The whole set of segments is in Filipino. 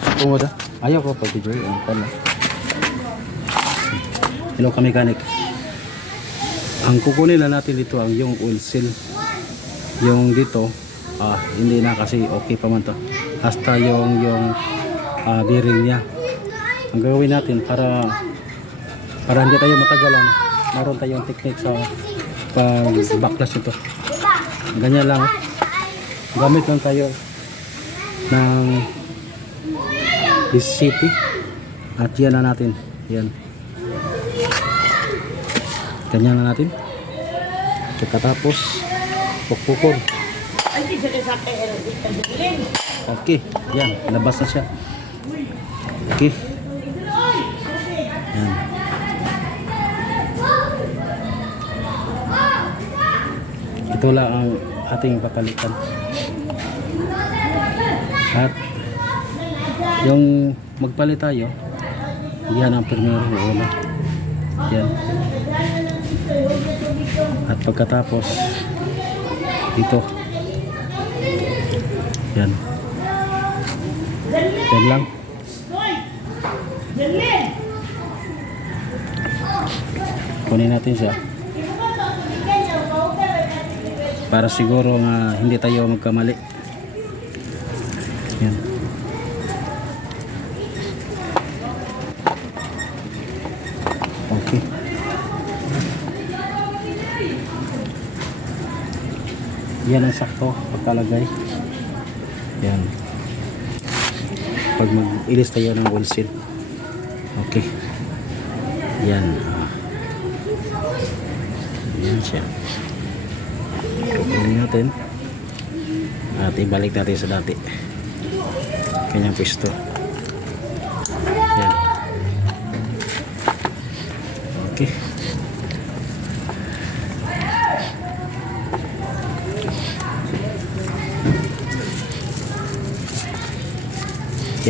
Ah. Ayaw ko pag video. Ang pala. Hello ka mechanic. Ang kukunin lang natin dito ang yung oil seal. Yung dito, ah, hindi na kasi okay pa man to. Hasta yung yung ah, bearing niya. Ang gagawin natin para para hindi tayo matagalan. Meron tayong technique sa pag backlash ito. Ganyan lang. Gamit lang tayo ng city at yan na natin. Yan. Ganyan na natin. Pagkatapos, pukpukon. Okay, yan, labas na siya. Okay. Yan. Ito lang ang ating papalitan. At yung magpalit tayo, yan ang primero una. Yan. At pagkatapos, dito. Yan. Yan lang. Kunin natin siya. Para siguro nga hindi tayo magkamali. Yan. Yan ang sakto pagkalagay. Yan. Pag mag-ilis tayo ng oil seal. Okay. Yan. Yan siya. Kukunin natin. At ibalik natin sa dati. Kanyang pwesto. Okay.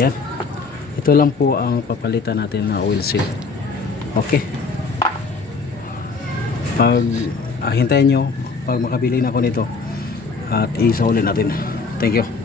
Yan. Ito lang po ang papalitan natin na oil seal. Okay. Pag ah, hintayin nyo, pag makabili na ako nito at isaulin natin. Thank you.